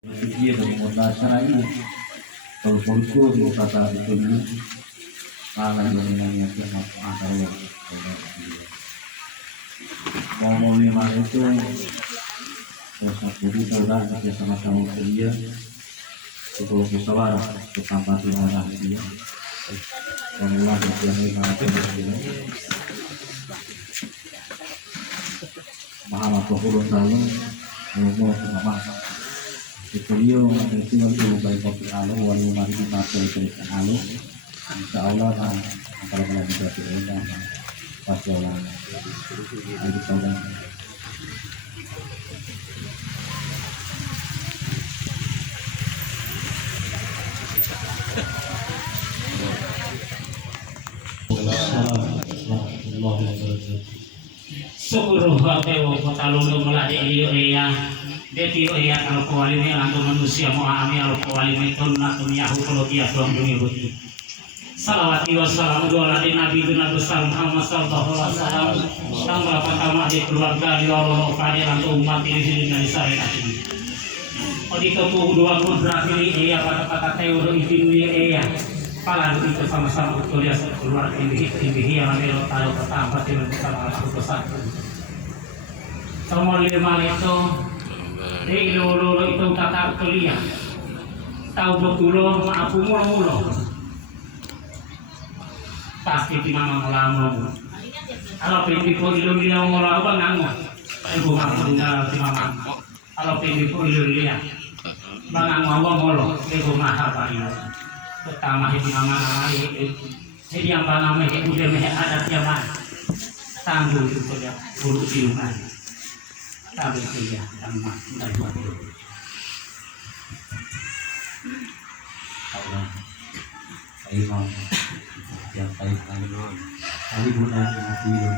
Iya dari modal ini kalau poliku di kata itu dulu malah dengan yang ada yang mau lima itu satu juta udah kita sama-sama kerja untuk pesawat untuk tempat di mana dia pengulang yang lima itu mahal apa puluh tahun mau sama itu dia itu untuk baik kopi halo walau mari kita pakai halo insya Allah kalau bisa kita pas jalan lagi tahun Syukur hateo patalulong meladi iyo iya deti iya kalau kawalime lantu manusia mo ami kalau kawalime tunna tunyahu kalau dia tuang dungi buti salawati wassalamu ala nabi guna besar Muhammad sallallahu alaihi wasallam tanggal pertama di keluarga di orang kaya lantu umat ini di dari syariat ini odi kepu dua berakhir iya kata-kata teori ini iya pala itu sama-sama kuliah keluar ini yang ambil taruh pertama dengan bersama aku besar semua lima itu di lulu itu kata kuliah tahu betul aku mulu pasti di mana melamu kalau pintu ilu dia mula apa ngamu ibu makan di mana kalau pintu ilu dia bang ngamu mulu ibu mahal pak pertama itu nama itu jadi yang nama itu udah ada zaman tangguh itu dia bulu siungan tapi dia sama dari waktu Allah imam yang baik kali bulan yang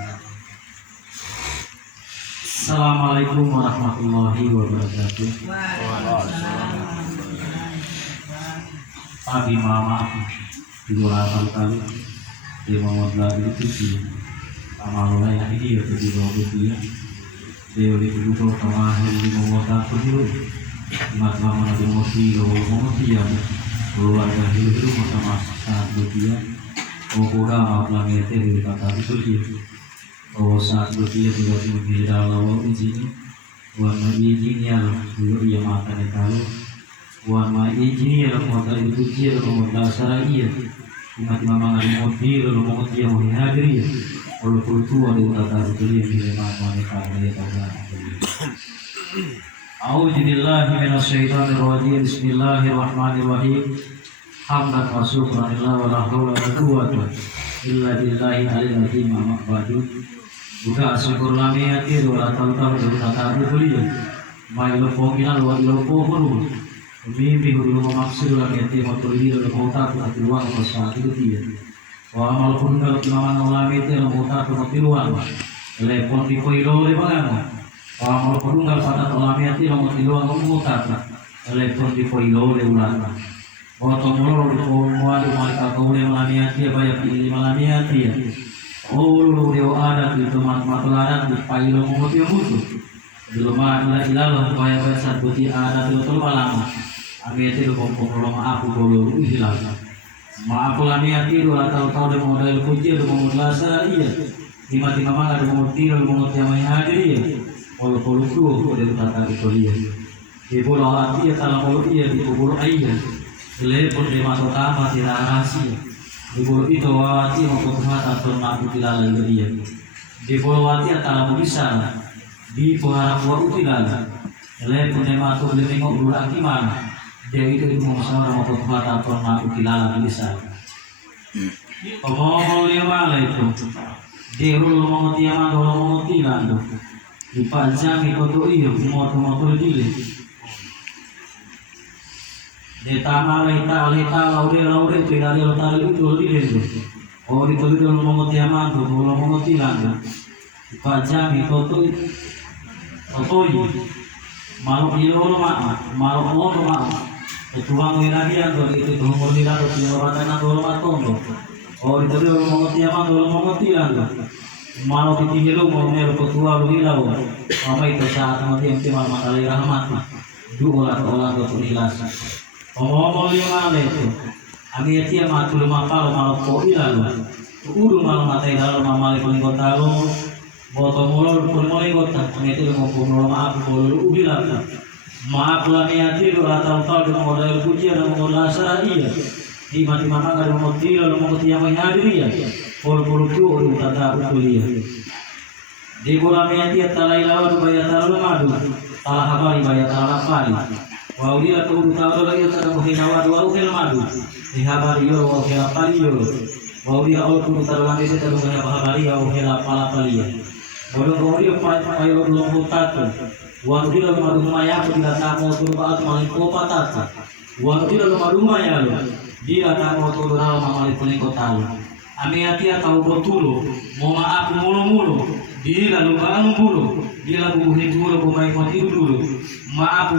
Assalamualaikum warahmatullahi wabarakatuh. Pagi mama dua kali dia mau lagi itu sih sama mulai yang ini ya jadi dua dia dia udah dulu sama yang mau tak dulu mat mama lagi mau ya keluarga itu sama saat dia mau kurang apa lagi itu kata itu sih oh saat dia juga di dalam ini warna izinnya dulu ia makan itu warna ini yang modal itu dia modal saraya mati mama nggak mobil lalu mau dia mau hadir ya walaupun tua di kata itu dia di mana mereka dia tahu A'udzubillahi minasyaitonirrajim Bismillahirrahmanirrahim hamdan wa syukran lillah wa la haula wa la quwwata illa billahi al-aliyyil azim amma ba'du buka syukur lamiyati wa la tawta wa la ta'budu liya ma ilaha illa huwa mimpi hulu maksud lagi yang mau terlihat dalam otak tapi luang saat itu dia. Wah malu pun kalau imaman ulama itu dalam otak tapi luang. Telepon di koido le bagaimana? Wah malu pun kalau pada ulama itu dalam luang otak. Telepon di koido le ulama. Wah tomolo di semua di mereka kau le ulama itu banyak pilih ulama itu ya. Oh lu dia ada di tempat matlaran di pailo mau dia musuh. Di rumah ilah supaya besar putih ada di betul lama. Ami itu kompong maaf dulu hilang. Maaf kami itu tahu dia modal kunci dia modal iya. Tiba-tiba malah dia modal yang hadir ya. Kalau itu dia berkata itu dia. Di pulau hati ya kalau dia di pulau ayah. Telepon dia masuk kamar tidak rahasia. Di pulau itu hati mau mata atau mampu tidak lagi dia. Di pulau hati kalau bisa di pulau itu tidak. Telepon dia masuk dia tengok dulu gimana. Dia itu masalah mau mata atau mampu tidak bisa. Ngomong lewat itu. Dia dulu mau tiaman dulu mau tidak tuh. Dipajang itu tuh iya motor dile. Dia tanah leta laure tidak ada tali itu dile tuh. Oh itu dulu mau tiaman tuh dulu mau tidak tuh. Dipajang itu tuh. Otoy. Malu ilo malu tuang wiragia tuh itu umur tidak tuh orang tanah dulu matong. Oh itu dulu mau tiaman dulu mau tidak tuh. Malu ditinggal mau melu ketua lu hilau. Apa itu saat mati yang timal makalai rahmat. dua olah do ilasa omong lima leto ami etia matul mapalo malapo ilalu uru mal matai dalam mamali kolingotalo boto molor kolingota ngeti mo puno maaf bolu ubilata maaf la niati do atau tal do modal puji do modal iya di mati mama ngado moti lo mo tia mai hadiria pol tu uru tata ukulia di bola niati talai lawan bayar talu madu talah habari bayar talah pali wa udia tu uru talu lagi tata mohinawa dua ukil madu di habari yo wa ukil pali yo wa udia au tu talu lagi tata mohinawa habari yo ukil pala pali bodoh dia payo belum tahu. Wan dia lalu rumah ya aku tidak tahu turun baat malin kopa tata. Wan dia lalu rumah ya lo. Dia tahu turun dalam malin kuning kota lo. Ami hati tahu betul. Mau maaf mulu. Dia lalu bangun mulu. Dia lalu buhin mulu pemain mati dulu. Maaf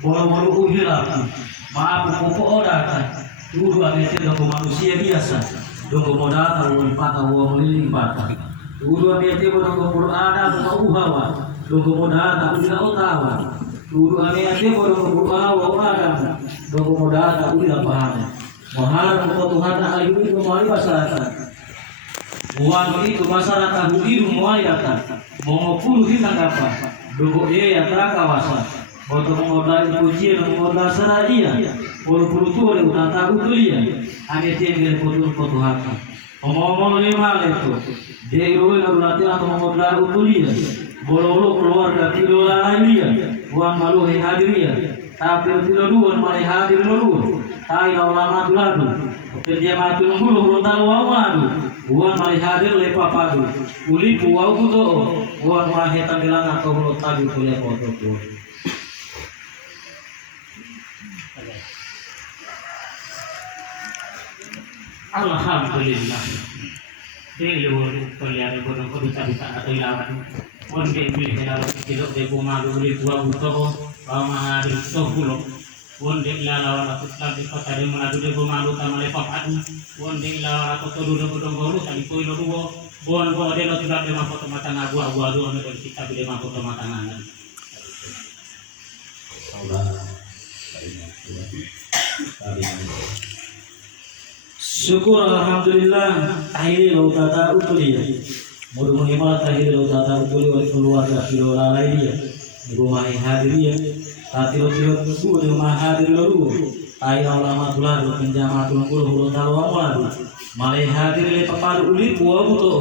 bolo uhilah. Maaf popo odah. Dulu ami hati lalu manusia biasa. Dulu modal tahu patah meliling patah. Dulu ame ko ng Qur'ana uhawa dogo moda ta udila otawa dulu ame ko ng Qur'ana ada dogo moda ta udila pahana mahal ko Tuhan ayu ko mali masyarakat uang itu masyarakat hudiru mulai datang mau puluh hinang apa dogo ya kawasa boto modal puji modal saradia puluh tu oleh utata utulia ame tiang ko Tuhan omong lima itu dia itu lalu atau mengobrol ukulia bololo keluarga kilo lainnya buang malu hadiria tapi kilo dua malah hadir lalu tai ulama lalu kerja mati nunggu rontal wawadu buang malah hadir lepa padu uli buau kudo buang malah hetan bilang atau tadi kuliah foto tu Alhamdulillah. Dia luar kalian bodoh kedutaan atau ilawan. Onde beli dalam kilo de bumalu beli buah buto, bama ada buto pulo. Onde ilawan atau lagi kota de manadu de bumalu tamale papadu. Onde ilawan atau todu de bodong golu tadi koi luo. Bon de lo tidak de mampu matang agua do ane kita de mampu matangan. Syukur alhamdulillah tahiri lautata utulia mudah menghemat tahiri lautata utuli oleh keluarga kilo lalai dia di rumah hadiria tatiro tu di rumah hadir lalu tahiri ulama tuladu penjamatul puluh talwa muladu malai hadir le papadu uli buah buto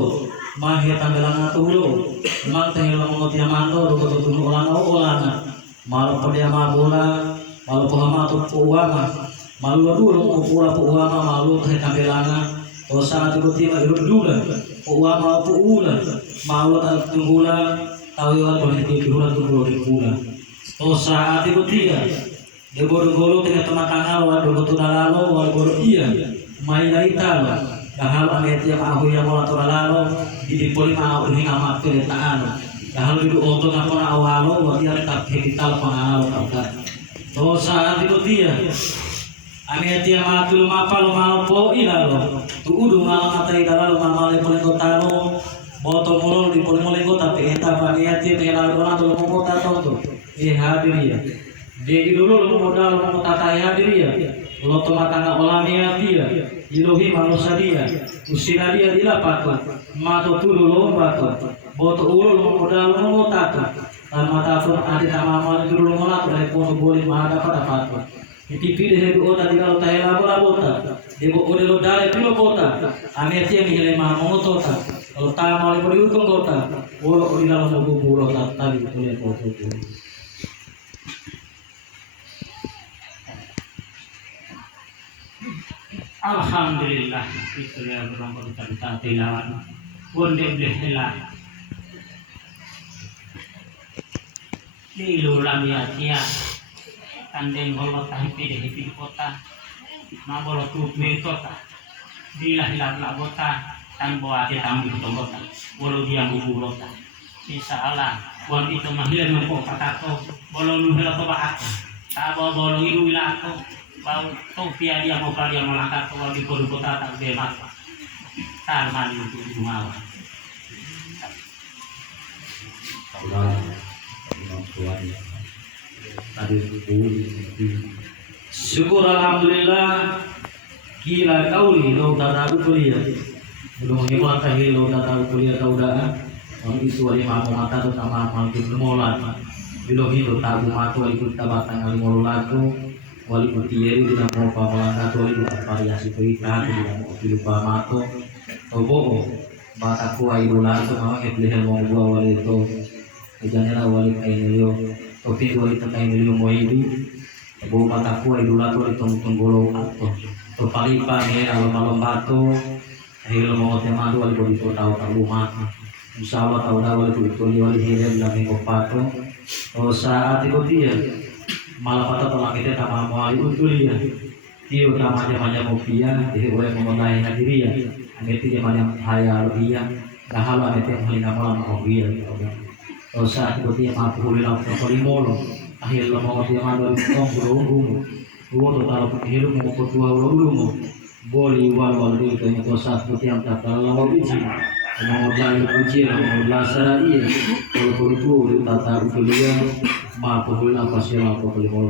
mahir tanggalan atulo mang tahiri lamungot yamanto do tunu olana malu pedia mabola malu pahamatu uama malu dulu pura uama malu teh kabelana to saat itu tiba irut dula uama puula malu tak tunggula tahu yang boleh dibulan to saat itu tiba de golo teh tematanga wa do tudalalo wa golo iya mai laita dahal ame tiap aku yang mau tudalalo di poli mau ini amat keretaan dahal itu untuk apa awalo wa dia tak kita pangalo kata to saat itu tiba ame tia matul mapalo malpo ilalo tu udu malangatai dalalo mamale polengotalo boto molol di polengota pe eta paniati te lalo nato mokota tonto hadiria de idolo lo modal mo tata hadiria lo to matanga olamia dia ilohi manusadia usinadia dilapatu mato tulu lomba to boto ulo lo modal mo tata mata pun adi tamamal dulu molat dari pono boli mahada pada patu Itipi de kota di kalau tahu labor kota, di bawah lo dari pilo kota, amernya misalnya mau kota, kalau tahu mau beri kota, boleh di dalam buku pulau tadi itu lihat foto itu. Alhamdulillah itu yang berangkat kita tilawan, bonde belah, di luar ya. Kandeng bolot tahipi de hipi kota ma bolot tupi kota dilah hilang kota tan bawa dia tamu di kota bolo dia bubu kota insyaallah wan itu mahil mampu patato bolo lu hela to baak ta bolo ilu ilato bau to pia dia mau kali yang melangkah ke di kota tak de mat tar mali itu di rumah Allah tadi syukur alhamdulillah kila kauli lo tata kuliah belum hebat kahil lo tata kuliah tau dah orang itu wali mamu mata tu sama mampu molat belum itu tabu matu wali kita batang wali molulaku wali kutieri tidak mau pamalan atau wali variasi perintah tidak mau lupa matu obo bataku aidulan tu memang kepilihan mau gua wali itu janganlah wali kainilio tapi wali kainilio mau ibu obo bataku aidulan tu wali tong golong atau palipan ya malam batu hilo mau tema tu wali begitu tahu mata insyaallah tahu dah wali begitu wali hidup dalam kopato oh saat itu dia malah patah tolak kita sama wali itu dia dia utamanya mufia dia boleh mengenai diri ya itu dia banyak hayal dia dah hal ada yang menghina malam mufia oh saat itu dia mampu bilang kembali molo akhir mau dia mandor tong burung dua total hidup mau kedua burung boleh wal itu itu saat itu yang tak lalu biji mau jalan uji mau lasar iya kalau itu tata kuliah mampu bilang pasti mampu kali molo